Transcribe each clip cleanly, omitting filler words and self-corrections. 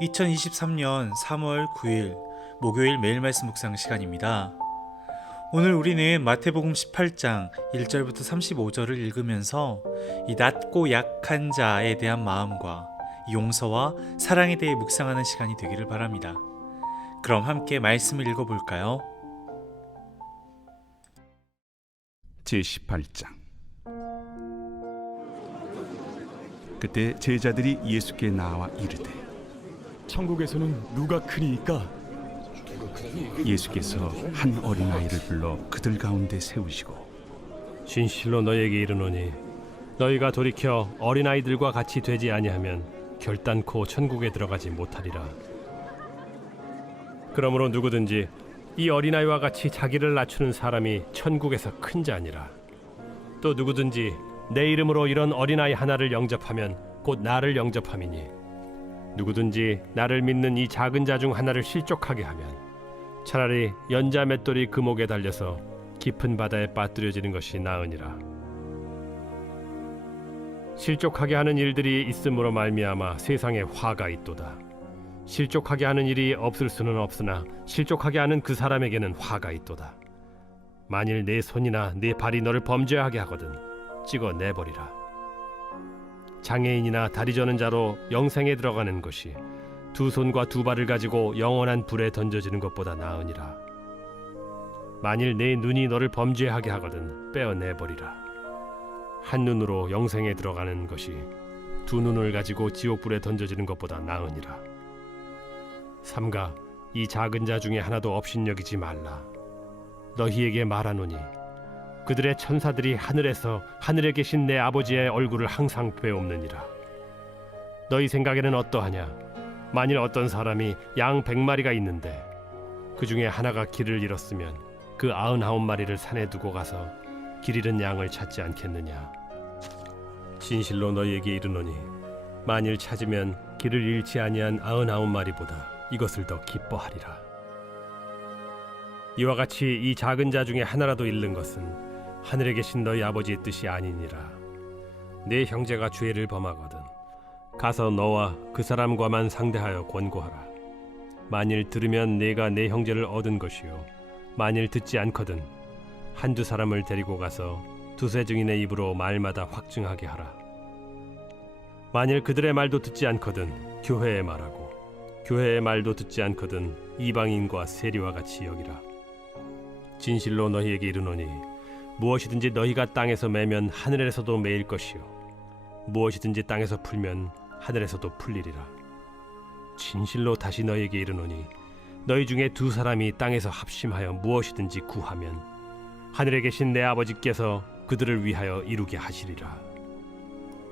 2023년 3월 9일 목요일 매일 말씀 묵상 시간입니다. 오늘 우리는 마태복음 18장 1절부터 35절을 읽으면서 이 낮고 약한 자에 대한 마음과 용서와 사랑에 대해 묵상하는 시간이 되기를 바랍니다. 그럼 함께 말씀을 읽어볼까요? 제18장. 그때 제자들이 예수께 나와 이르되 천국에서는 누가 크니까? 예수께서 한 어린아이를 불러 그들 가운데 세우시고 진실로 너희에게 이르노니 너희가 돌이켜 어린아이들과 같이 되지 아니하면 결단코 천국에 들어가지 못하리라. 그러므로 누구든지 이 어린아이와 같이 자기를 낮추는 사람이 천국에서 큰 자니라. 또 누구든지 내 이름으로 이런 어린아이 하나를 영접하면 곧 나를 영접함이니 누구든지 나를 믿는 이 작은 자 중 하나를 실족하게 하면 차라리 연자 맷돌이 그 목에 달려서 깊은 바다에 빠뜨려지는 것이 나으니라. 실족하게 하는 일들이 있음으로 말미암아 세상에 화가 있도다. 실족하게 하는 일이 없을 수는 없으나 실족하게 하는 그 사람에게는 화가 있도다. 만일 내 손이나 내 발이 너를 범죄하게 하거든 찍어 내버리라. 장애인이나 다리 저는 자로 영생에 들어가는 것이 두 손과 두 발을 가지고 영원한 불에 던져지는 것보다 나으니라. 만일 내 눈이 너를 범죄하게 하거든 빼어내버리라. 한 눈으로 영생에 들어가는 것이 두 눈을 가지고 지옥불에 던져지는 것보다 나으니라. 삼가 이 작은 자 중에 하나도 업신여기지 말라. 너희에게 말하노니 그들의 천사들이 하늘에서 하늘에 계신 내 아버지의 얼굴을 항상 뵈옵느니라. 너희 생각에는 어떠하냐? 만일 어떤 사람이 양 100마리가 있는데 그 중에 하나가 길을 잃었으면 그 99마리를 산에 두고 가서 길 잃은 양을 찾지 않겠느냐? 진실로 너희에게 이르노니 만일 찾으면 길을 잃지 아니한 99마리보다 이것을 더 기뻐하리라. 이와 같이 이 작은 자 중에 하나라도 잃는 것은 하늘에 계신 너희 아버지의 뜻이 아니니라. 내 형제가 죄를 범하거든 가서 너와 그 사람과만 상대하여 권고하라. 만일 들으면 내가 내 형제를 얻은 것이요 만일 듣지 않거든 한두 사람을 데리고 가서 두세 증인의 입으로 말마다 확증하게 하라. 만일 그들의 말도 듣지 않거든 교회의 말하고 교회의 말도 듣지 않거든 이방인과 세리와 같이 여기라. 진실로 너희에게 이르노니 무엇이든지 너희가 땅에서 매면 하늘에서도 매일 것이요 무엇이든지 땅에서 풀면 하늘에서도 풀리리라. 진실로 다시 너희에게 이르노니 너희 중에 두 사람이 땅에서 합심하여 무엇이든지 구하면 하늘에 계신 내 아버지께서 그들을 위하여 이루게 하시리라.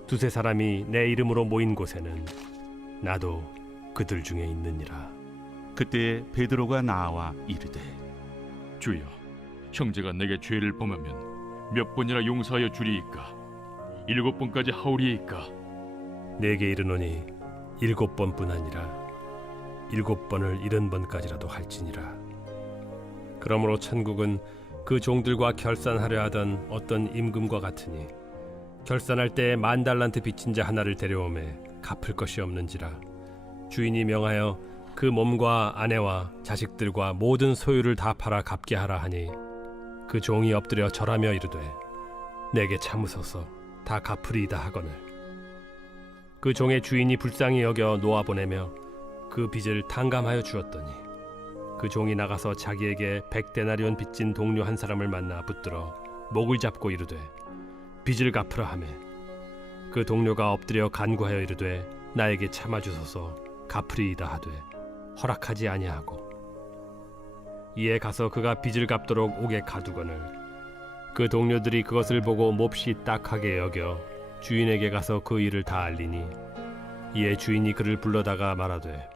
두세 사람이 내 이름으로 모인 곳에는 나도 그들 중에 있느니라. 그때 베드로가 나와 이르되 주여, 형제가 내게 죄를 범하면 몇 번이나 용서하여 주리이까? 7번까지 하오리이까? 내게 이르노니 7번뿐 아니라 7번을 70번까지라도 할지니라. 그러므로 천국은 그 종들과 결산하려 하던 어떤 임금과 같으니 결산할 때 10,000달란트 빚진 자 하나를 데려오매 갚을 것이 없는지라. 주인이 명하여 그 몸과 아내와 자식들과 모든 소유를 다 팔아 갚게 하라 하니 그 종이 엎드려 절하며 이르되 내게 참으소서 다 갚으리이다 하거늘 그 종의 주인이 불쌍히 여겨 놓아보내며 그 빚을 탕감하여 주었더니 그 종이 나가서 자기에게 100데나리온 빚진 동료 한 사람을 만나 붙들어 목을 잡고 이르되 빚을 갚으라 하매 그 동료가 엎드려 간구하여 이르되 나에게 참아주소서 갚으리이다 하되 허락하지 아니하고 이에 가서 그가 빚을 갚도록 옥에 가두거늘 그 동료들이 그것을 보고 몹시 딱하게 여겨 주인에게 가서 그 일을 다 알리니 이에 주인이 그를 불러다가 말하되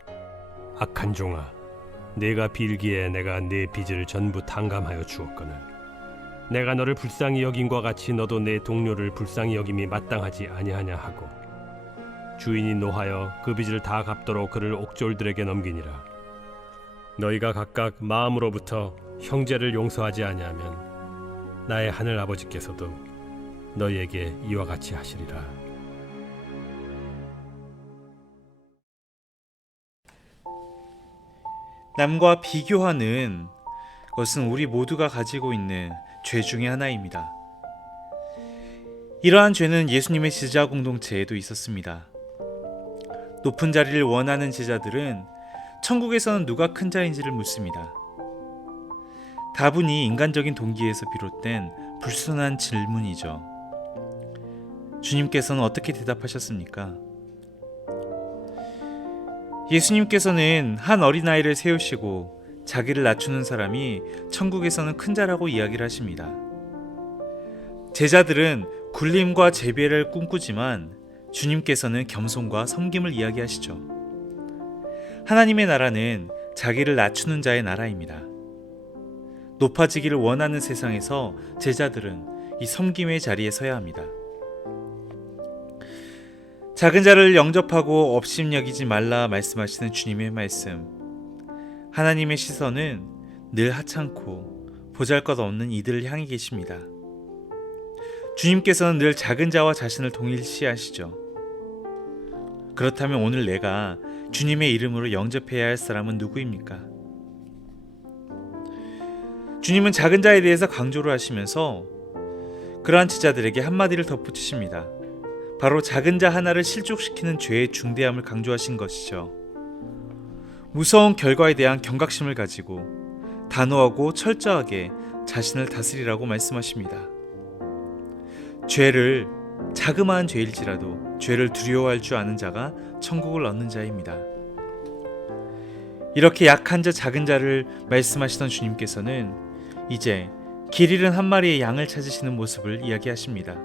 악한 종아 내가 빌기에 내가 네 빚을 전부 탕감하여 주었거늘 내가 너를 불쌍히 여김과 같이 너도 내 동료를 불쌍히 여김이 마땅하지 아니하냐 하고 주인이 노하여 그 빚을 다 갚도록 그를 옥졸들에게 넘기니라. 너희가 각각 마음으로부터 형제를 용서하지 아니하면 나의 하늘 아버지께서도 너희에게 이와 같이 하시리라. 남과 비교하는 것은 우리 모두가 가지고 있는 죄 중에 하나입니다. 이러한 죄는 예수님의 제자 공동체에도 있었습니다. 높은 자리를 원하는 제자들은 천국에서는 누가 큰 자인지를 묻습니다. 다분히 인간적인 동기에서 비롯된 불순한 질문이죠. 주님께서는 어떻게 대답하셨습니까? 예수님께서는 한 어린아이를 세우시고 자기를 낮추는 사람이 천국에서는 큰 자라고 이야기를 하십니다. 제자들은 굴림과 재배를 꿈꾸지만 주님께서는 겸손과 섬김을 이야기하시죠. 하나님의 나라는 자기를 낮추는 자의 나라입니다. 높아지기를 원하는 세상에서 제자들은 이 섬김의 자리에 서야 합니다. 작은 자를 영접하고 업심여기지 말라 말씀하시는 주님의 말씀. 하나님의 시선은 늘 하찮고 보잘것없는 이들을 향해 계십니다. 주님께서는 늘 작은 자와 자신을 동일시하시죠. 그렇다면 오늘 내가 주님의 이름으로 영접해야 할 사람은 누구입니까? 주님은 작은 자에 대해서 강조를 하시면서 그러한 제자들에게 한마디를 덧붙이십니다. 바로 작은 자 하나를 실족시키는 죄의 중대함을 강조하신 것이죠. 무서운 결과에 대한 경각심을 가지고 단호하고 철저하게 자신을 다스리라고 말씀하십니다. 죄를 자그마한 죄일지라도 죄를 두려워할 줄 아는 자가 천국을 얻는 자입니다. 이렇게 약한 자 작은 자를 말씀하시던 주님께서는 이제 길 잃은 한 마리의 양을 찾으시는 모습을 이야기하십니다.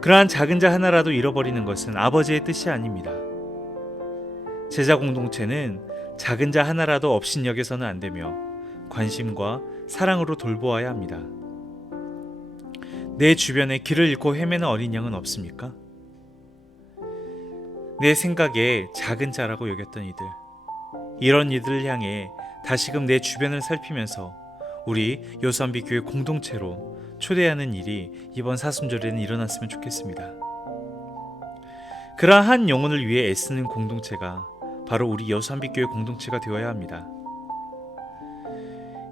그러한 작은 자 하나라도 잃어버리는 것은 아버지의 뜻이 아닙니다. 제자 공동체는 작은 자 하나라도 업신여겨서는 안 되며 관심과 사랑으로 돌보아야 합니다. 내 주변에 길을 잃고 헤매는 어린 양은 없습니까? 내 생각에 작은 자라고 여겼던 이들, 이런 이들을 향해 다시금 내 주변을 살피면서 우리 요수암비 교회 공동체로 초대하는 일이 이번 사순절에는 일어났으면 좋겠습니다. 그러한 영혼을 위해 애쓰는 공동체가 바로 우리 요수암비 교회 공동체가 되어야 합니다.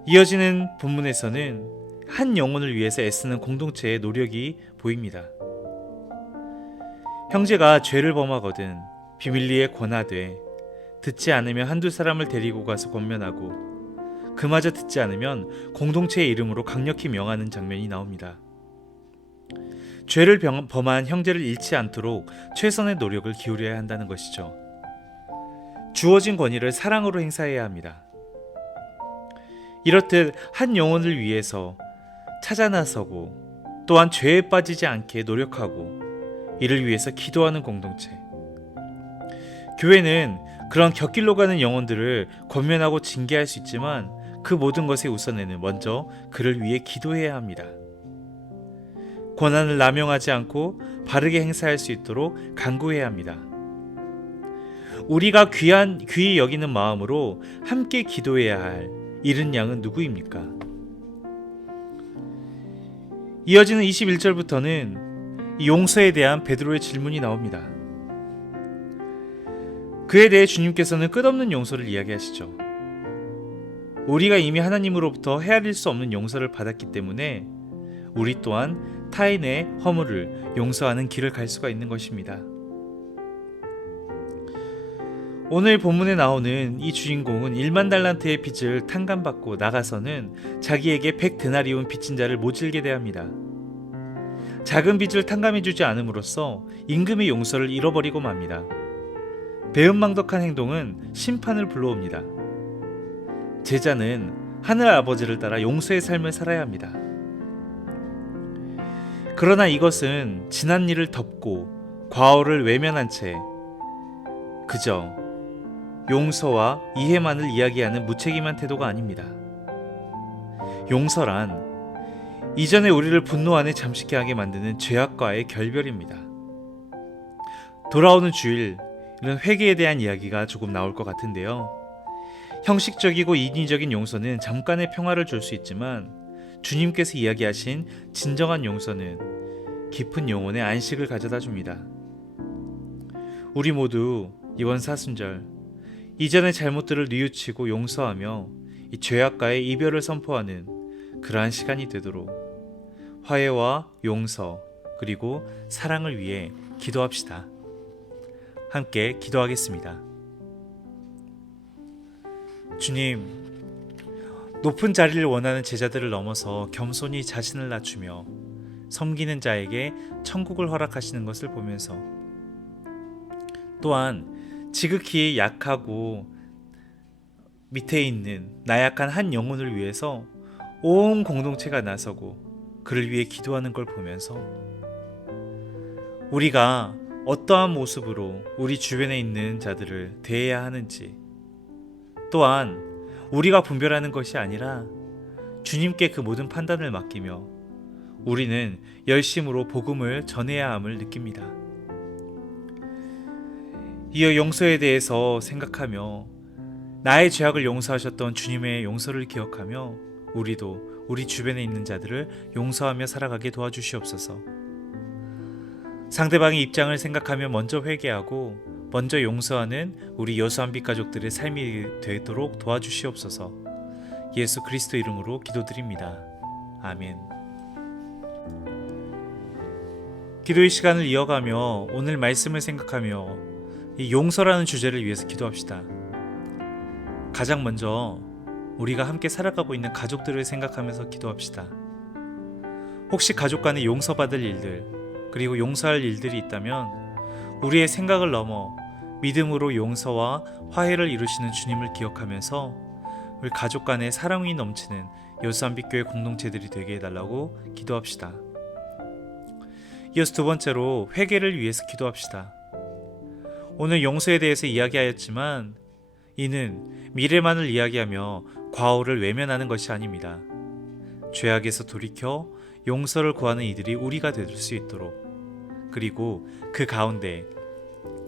이어지는 본문에서는 한 영혼을 위해서 애쓰는 공동체의 노력이 보입니다. 형제가 죄를 범하거든 비밀리에 권하되 듣지 않으면 한두 사람을 데리고 가서 권면하고 그마저 듣지 않으면 공동체의 이름으로 강력히 명하는 장면이 나옵니다. 죄를 범한 형제를 잃지 않도록 최선의 노력을 기울여야 한다는 것이죠. 주어진 권위를 사랑으로 행사해야 합니다. 이렇듯 한 영혼을 위해서 찾아 나서고 또한 죄에 빠지지 않게 노력하고 이를 위해서 기도하는 공동체. 교회는 그런 곁길로 가는 영혼들을 권면하고 징계할 수 있지만 그 모든 것의 우선에는 먼저 그를 위해 기도해야 합니다. 권한을 남용하지 않고 바르게 행사할 수 있도록 간구해야 합니다. 우리가 귀히 여기는 마음으로 함께 기도해야 할 잃은 양은 누구입니까? 이어지는 21절부터는 용서에 대한 베드로의 질문이 나옵니다. 그에 대해 주님께서는 끝없는 용서를 이야기하시죠. 우리가 이미 하나님으로부터 헤아릴 수 없는 용서를 받았기 때문에 우리 또한 타인의 허물을 용서하는 길을 갈 수가 있는 것입니다. 오늘 본문에 나오는 이 주인공은 1만 달란트의 빚을 탕감받고 나가서는 자기에게 100데나리온 빚진 자를 모질게 대합니다. 작은 빚을 탕감해주지 않음으로써 임금의 용서를 잃어버리고 맙니다. 배은망덕한 행동은 심판을 불러옵니다. 제자는 하늘 아버지를 따라 용서의 삶을 살아야 합니다. 그러나 이것은 지난 일을 덮고 과오를 외면한 채 그저 용서와 이해만을 이야기하는 무책임한 태도가 아닙니다. 용서란 이전에 우리를 분노 안에 잠식케 하게 만드는 죄악과의 결별입니다. 돌아오는 주일 이런 회개에 대한 이야기가 조금 나올 것 같은데요. 형식적이고 인위적인 용서는 잠깐의 평화를 줄 수 있지만 주님께서 이야기하신 진정한 용서는 깊은 영혼의 안식을 가져다 줍니다. 우리 모두 이번 사순절 이전의 잘못들을 뉘우치고 용서하며 이 죄악과의 이별을 선포하는 그러한 시간이 되도록 화해와 용서 그리고 사랑을 위해 기도합시다. 함께 기도하겠습니다. 주님, 높은 자리를 원하는 제자들을 넘어서 겸손히 자신을 낮추며 섬기는 자에게 천국을 허락하시는 것을 보면서 또한 지극히 약하고 밑에 있는 나약한 한 영혼을 위해서 온 공동체가 나서고 그를 위해 기도하는 걸 보면서 우리가 어떠한 모습으로 우리 주변에 있는 자들을 대해야 하는지, 또한 우리가 분별하는 것이 아니라 주님께 그 모든 판단을 맡기며 우리는 열심으로 복음을 전해야 함을 느낍니다. 이어 용서에 대해서 생각하며 나의 죄악을 용서하셨던 주님의 용서를 기억하며 우리도 우리 주변에 있는 자들을 용서하며 살아가게 도와주시옵소서. 상대방의 입장을 생각하며 먼저 회개하고 먼저 용서하는 우리 여수한빛 가족들의 삶이 되도록 도와주시옵소서. 예수 그리스도 이름으로 기도드립니다. 아멘. 기도의 시간을 이어가며 오늘 말씀을 생각하며 이 용서라는 주제를 위해서 기도합시다. 가장 먼저 우리가 함께 살아가고 있는 가족들을 생각하면서 기도합시다. 혹시 가족 간에 용서받을 일들 그리고 용서할 일들이 있다면 우리의 생각을 넘어 믿음으로 용서와 화해를 이루시는 주님을 기억하면서 우리 가족 간에 사랑이 넘치는 여수한빛교회 공동체들이 되게 해달라고 기도합시다. 이어서 두 번째로 회개를 위해서 기도합시다. 오늘 용서에 대해서 이야기하였지만 이는 미래만을 이야기하며 과오를 외면하는 것이 아닙니다. 죄악에서 돌이켜 용서를 구하는 이들이 우리가 될 수 있도록, 그리고 그 가운데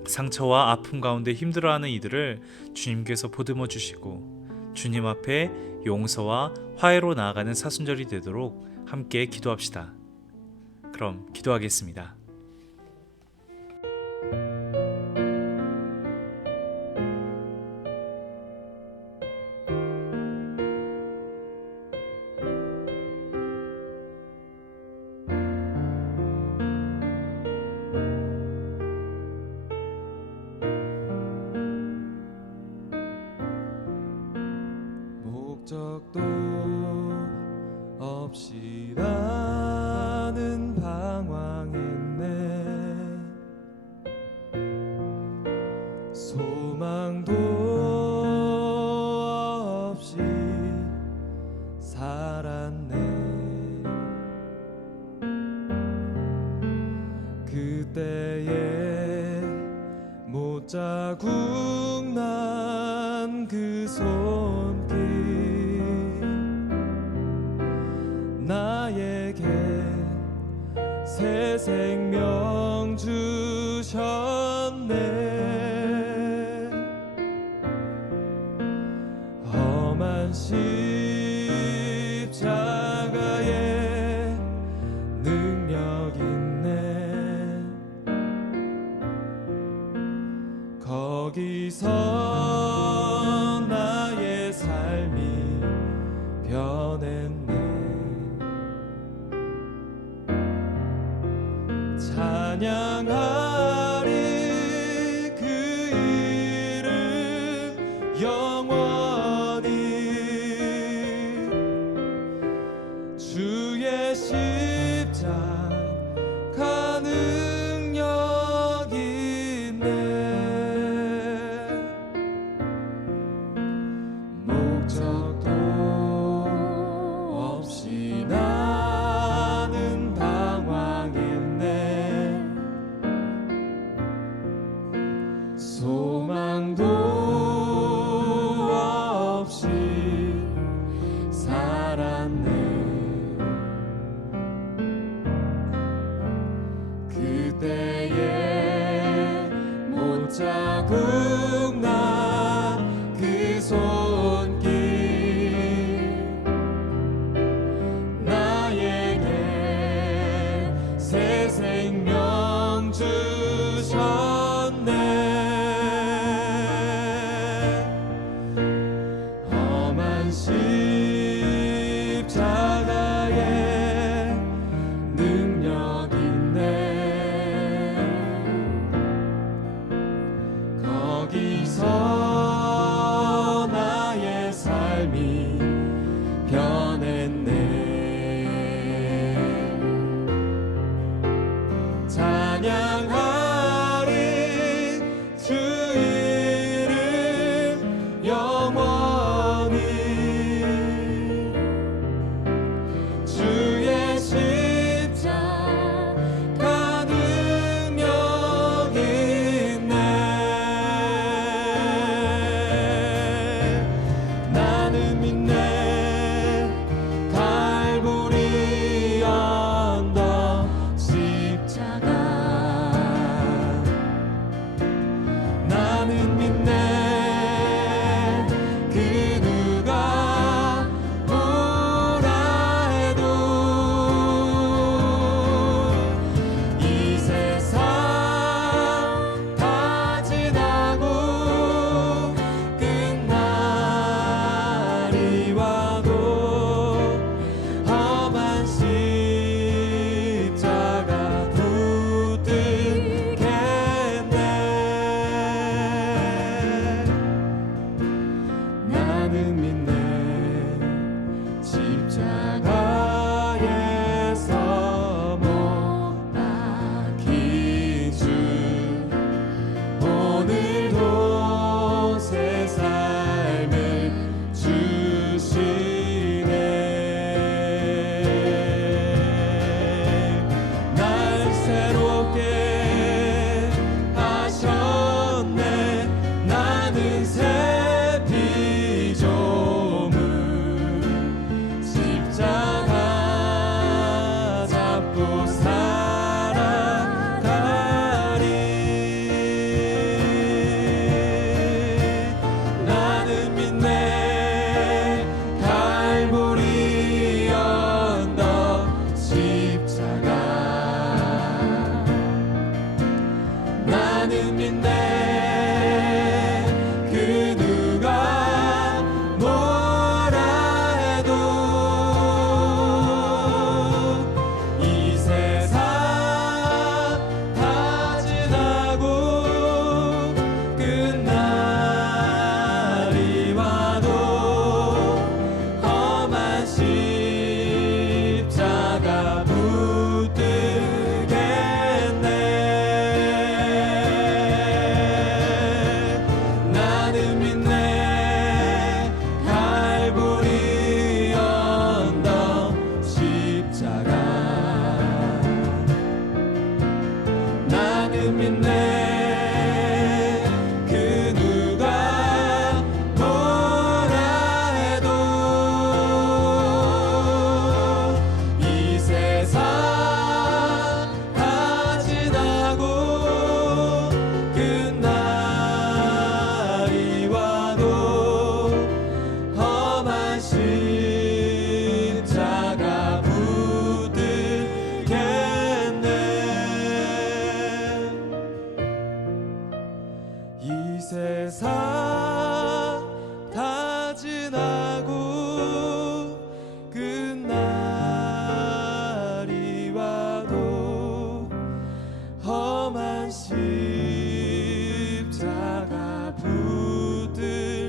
상처와 아픔 가운데 힘들어하는 이들을 주님께서 보듬어 주시고 주님 앞에 용서와 화해로 나아가는 사순절이 되도록 함께 기도합시다. 그럼 기도하겠습니다. 목적도 없이 나는 방황했네. 소망도 없이 살았네. 그때에 못자국 난 그 손길 나에게 새 생명 주셨네. 험한 십자가에 능력 있네. 거기서 나의 삶이 변했네. 찬양하리 그 이름 영원히. 주의 십자가 능력 있네. 목적도 없이 나는 방황했네. 소망도 없이 살았네. 그때에 못자국 난 그 손길 나에게 새 생명 주셨네. 세상 다 지나고 끝날이 와도 험한 십자가 붙들겠네.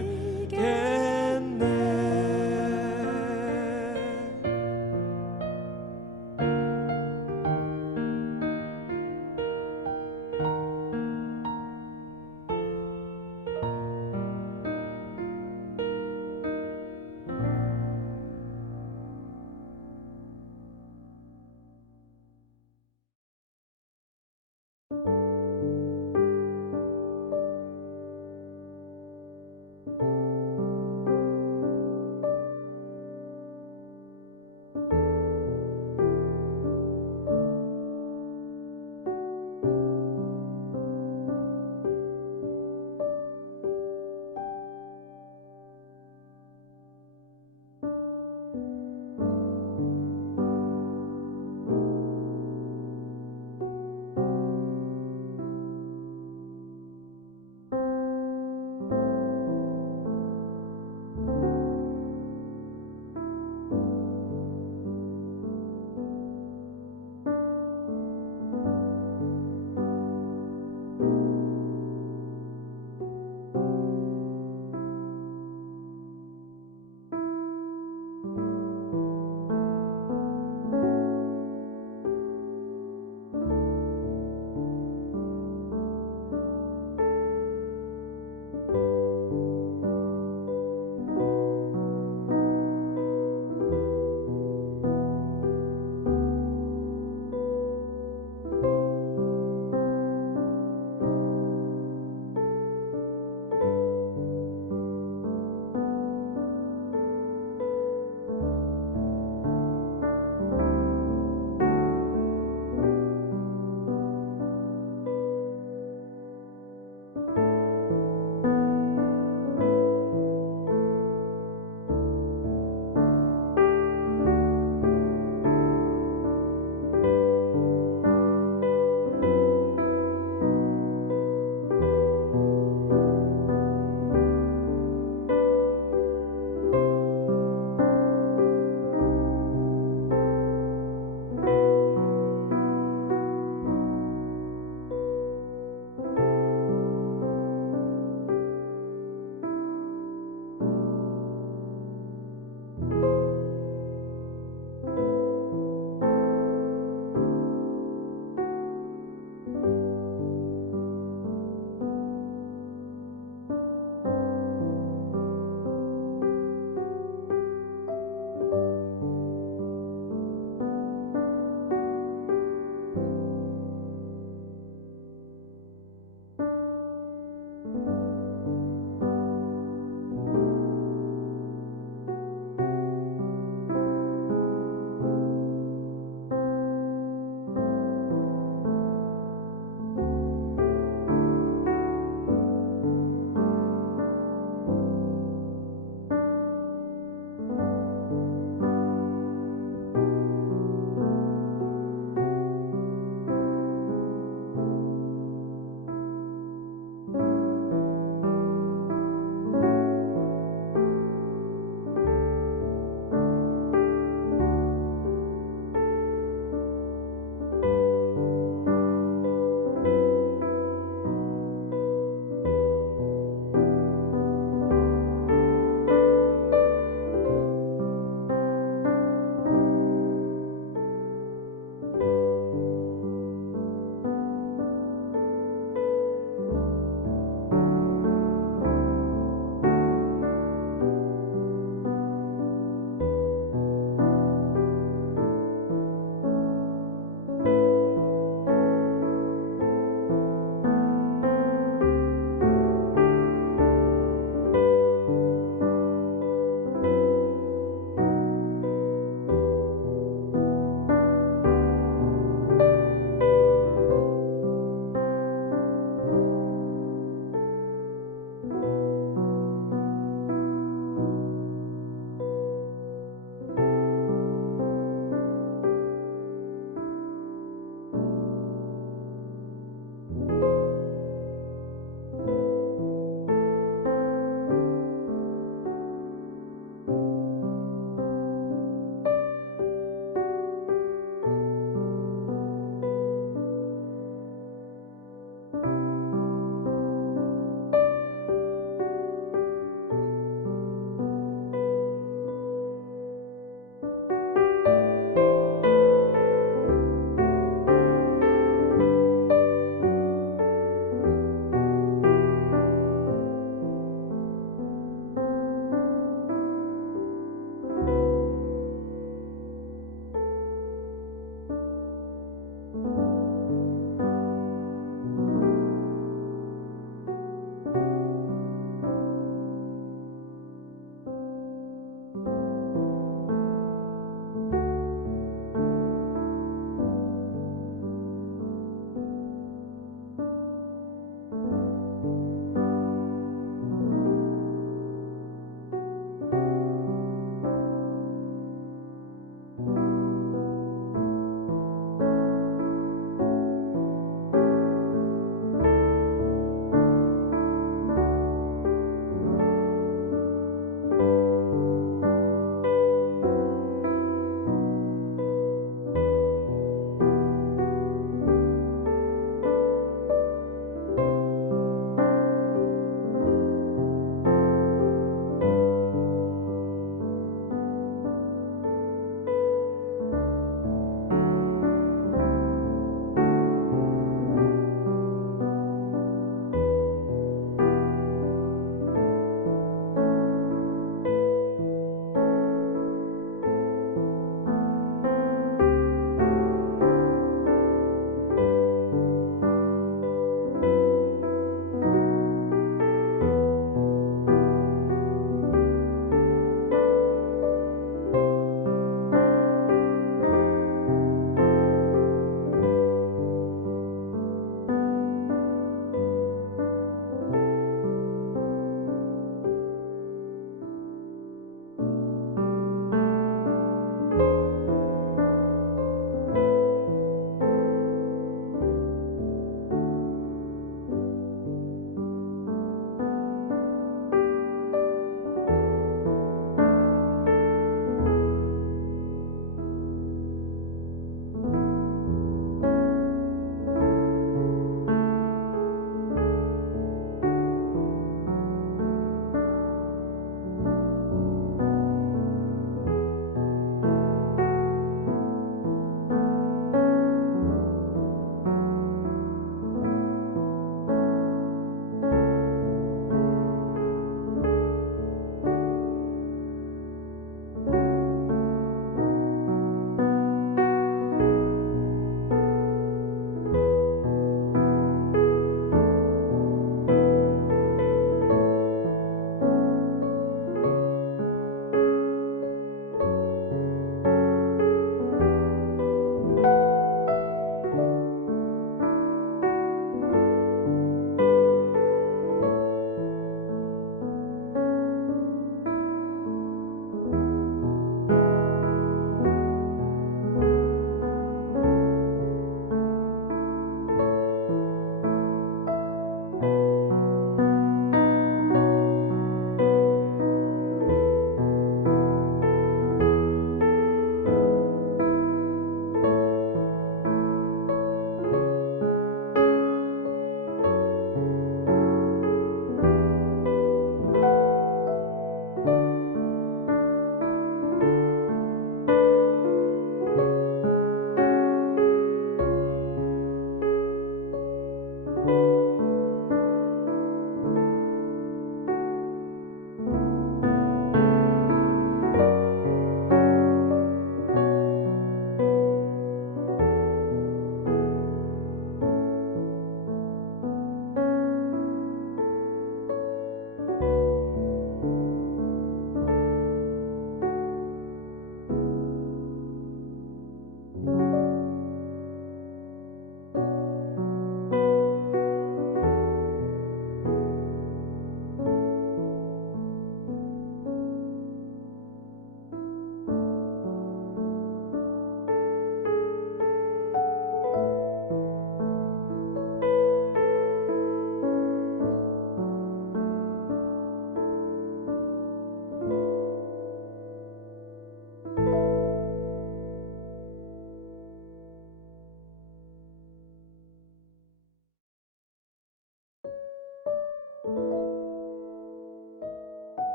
주